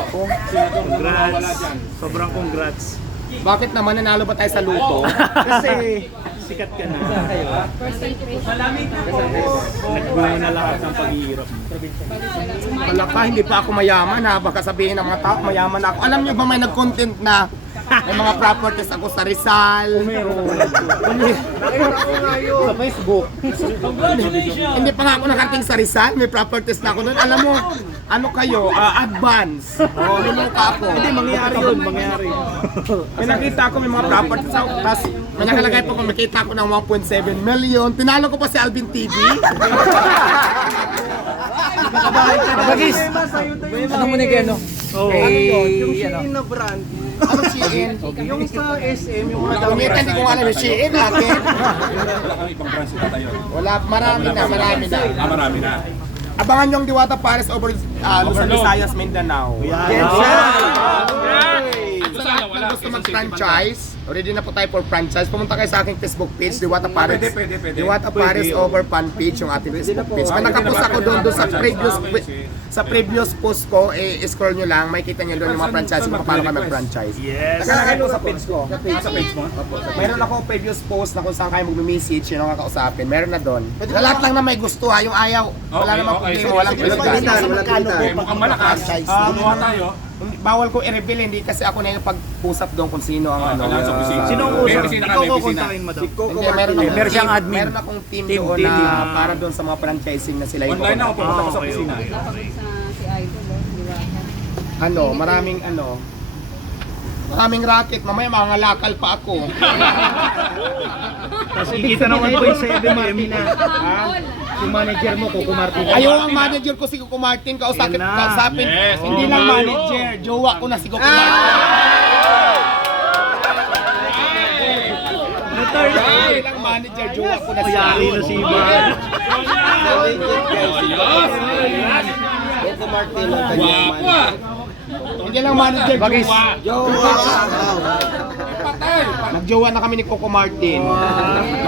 Ako. Congrats. Sobrang congrats. Bakit naman nanalo ba tayo sa luto? Kasi sikat ka na. Nagbuo na lahat ng paghihirap mo. Wala ka, hindi pa ako mayaman ha. Baka sabihin ng mga tao, mayaman ako. Alam niyo ba may nag-content na may mga properties ako sa Rizal? Meron. Sa Facebook. Hindi pa nga ako nakarating sa Rizal, may properties na ako doon. Alam mo, ano kayo, advance. Luluka ako. Hindi, mangyayari yun, mangyayari. May nakita ako may mga properties ako, tapos may nakalagay po kung makita ko ng 1.7 million. Tinalo ko pa si Alvin TV. Bagis! Ano mo ni Geno? Oo. Yung Shein na brand. Ano Shein? Yung sa SM, yung mga Kumita, hindi ko alam yung Shein akin. Ibang branch na tayo. Wala, marami na. Marami na. Abangan nyo ang Diwata Paris over Luzon, Visayas, Mindanao. Yan. Sa gusto mag-franchise, already na po tayo for franchise. Pumunta kayo sa aking Facebook page, Diwata Paris. Pwede. Diwata Paris over fan page, yung ating Facebook page. Kung nakapost ako doon sa previous post ko, scroll nyo lang, makikita nyo doon yung mga franchise kung paano kami mag-franchise. Yes. Nakalagay po sa page ko. Sa page mo? Mayroon ako previous post na kung saan kayo mag-message, yun ang kakausapin. Meron na doon. Sa lahat lang na may gusto ha, yung ayaw, wala namang problema, walang Okay, mukhang malakas. Gumawa tayo. Bawal ko i-reveal, hindi kasi ako na yung pag-usap doon kung sino ang ano. Kailangan sa opisina. Sino ang May usap? opisina Ikaw kami, ko opisina. kontakin, madam. Hindi, meron Meron siyang admin. Meron akong team Team, doon team. na para doon sa mga franchising na sila yung Online na ako, pumunta ko sa okay, opisina. Si Idol, di ba? maraming racket, mamaya mga lakal pa ako. Tapos kikita ng 1.7 Martin na. Yung manager mo, Coco Martin. Ayaw ang manager ko si Coco Martin, kausapin. Yan na. Yes. Hindi lang manager, jowa ko na si Coco Martin. Hindi lang manager, jowa ko na si Yari na si Ivan. Coco Martin ang kanyang manager. Hindi lang manager, Bagis. jowa. Nagjowa na kami ni Coco Martin.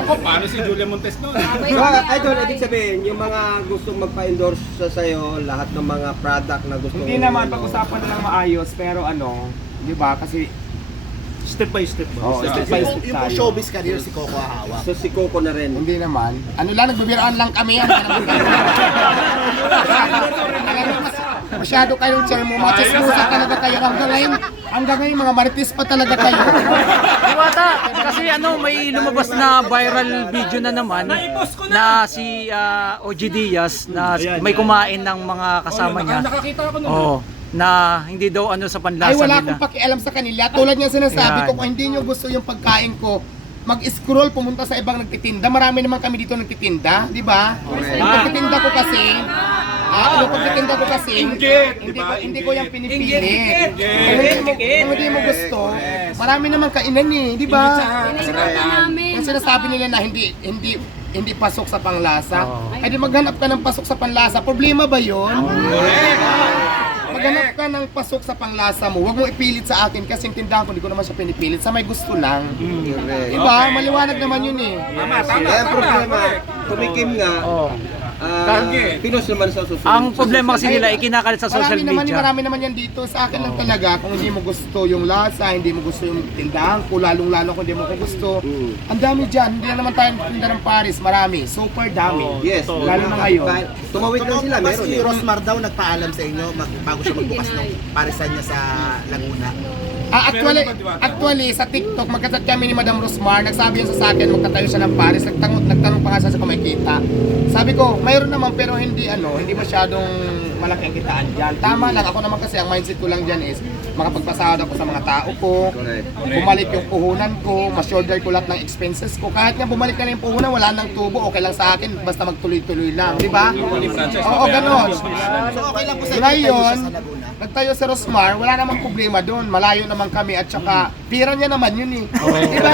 Ako, paano si Julia Montes noon? So, Idol, ibig sabihin, yung mga gustong magpa-endorse sa sayo, lahat ng mga product na gusto Hindi naman pag-usapan na lang maayos, pero ano, di ba? Kasi Step by step ba? oh, step by step Yung tayo. showbiz career si Coco hawak. So, si Coco na rin. Hindi naman. Ano lang, nagbibiraan lang kami yan. Masyado kayong chair mo, mga chismosa talaga kayo. Hanggang ngayon, mga marites pa talaga kayo. Diwata! Kasi ano, may lumabas na viral video na naman na si OG Diaz na may kumain ng mga kasama niya. Nakakita ako nun. Oo. Na hindi daw ano sa panlasa Ay, wala nila. akong pakialam sa kanila. Tulad niya sinasabi Yan. ko, kung hindi nyo gusto yung pagkain ko, mag-scroll, pumunta sa ibang nagtitinda. Marami naman kami dito nagtitinda, di ba? Yung pagtitinda ko kasi, yung pagtitinda ko kasi, hindi ko yung pinipilit. Kung hindi mo gusto, marami naman kainan eh, di ba? Pinahirapan namin. Yung sinasabi nila na hindi pasok sa panglasa, ay di maghanap ka ng pasok sa panlasa. Problema ba yun? Maghanap ka ng pasok sa panglasa mo, huwag mong ipilit sa akin kasi yung tindahan ko, hindi ko naman siya pinipilit, sa may gusto lang. Diba? Maliwanag naman yun eh. Tama. Kaya problema, tumikim nga, pinos naman sa susunod. Ang problema kasi nila ikinakalat sa social media. Marami naman yan dito. Sa akin lang talaga, kung hindi mo gusto yung lasa, hindi mo gusto yung tindahan ko, lalong-lalo kung hindi mo ko gusto. Ang dami dyan, hindi na naman tayo tinda ng Paris, marami, super dami. Yes, Lalo na ngayon. Tumawid lang sila, Mas meron si eh. Rosmar daw nagpaalam sa inyo bago siya magbukas ng parisan niya sa Laguna. Actually, sa TikTok, magkachat kami ni Madam Rosmar, nagsabi yun sa akin, magtatayo siya ng Paris, nagtanong pa nga siya kung may kita. Sabi ko, mayroon naman pero hindi masyadong malaki ang kitaan dyan. Tama lang, ako naman kasi ang mindset ko lang dyan is, makapagpasahod ako sa mga tao ko, bumalik yung puhunan ko, ma-shoulder ko lahat ng expenses ko. Kahit nga bumalik na lang yung puhunan, wala nang tubo, okay lang sa akin, basta magtuloy-tuloy lang, di ba? Oo, ganon. So okay lang po sa Ngayon, inyo tayo sa Laguna. nagtayo sa Rosmar, wala namang problema doon. Malayo naman kami at saka pira niya naman yun eh. Diba?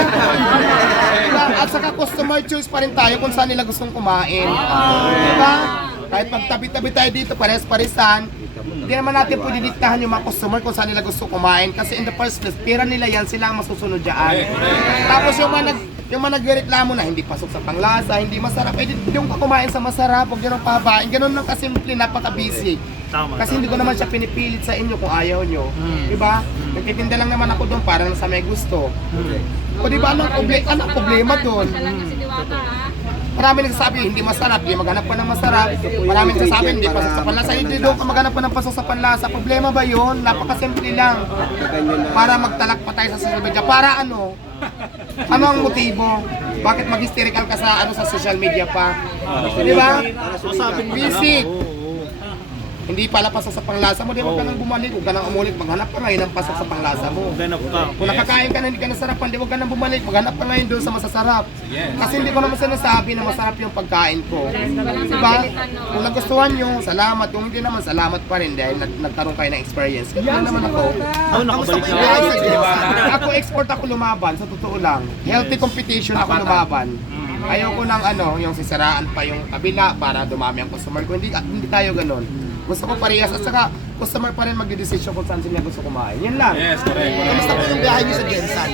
Diba? At saka customer choice pa rin tayo kung saan nila gustong kumain. Diba? Kahit magtabi-tabi tayo dito, pares-paresan, hindi naman natin pwede diktahan yung mga customer kung saan nila gusto kumain. Kasi in the first place, pira nila yan, sila ang masusunod dyan. Tapos yung mga nagreklamo na hindi pasok sa panglasa, hindi masarap, eh yung kumain sa masarap, huwag ganun pahabain. Ganun lang kasimple, napaka-busy. Tama. Kasi hindi ko naman siya pinipilit sa inyo kung ayaw nyo. Diba? Nagtitinda lang naman ako doon para sa may gusto. O diba, anong problema doon? Siya lang kasi Diwata, ha? Marami nagsasabi, hindi masarap, hindi maghanap ka ng masarap. Marami nagsasabi, hindi pasok sa panlasa. Hindi doon ka maghanap ka ng pasok sa panlasa. Problema ba yun? Napakasimple lang. Para magtalak pa tayo sa social media. Para ano? Ano ang motibo? Bakit mag-hysterical ka sa sa social media pa? Di ba? Visit. Hindi pala pasok sa panglasa mo, di wag ka nang bumalik, huwag ka nang umulit, maghanap ka ngayon ng pasok sa panglasa mo. Ganap ka. Kung nakakain ka na hindi ka nasarapan, di wag ka nang bumalik, maghanap ka ngayon doon sa masasarap. Kasi hindi ko naman sinasabi na masarap yung pagkain ko. Diba? Kung nagustuhan nyo, salamat. Kung hindi naman, salamat pa rin dahil nagkaroon kayo ng experience. Kaya naman ako. Nakabalik na Kaya ako. ako export ako lumaban, sa totoo lang. Healthy competition ako lumaban. Ayoko ng yung sisiraan pa yung kabila para dumami ang customer ko. Hindi tayo ganun. Gusto ko parehas at saka customer pa rin magdedesisyon kung saan sila gusto kumain. Yan lang. Yes, correct. Kamusta po yung biyahe niyo sa Jensan?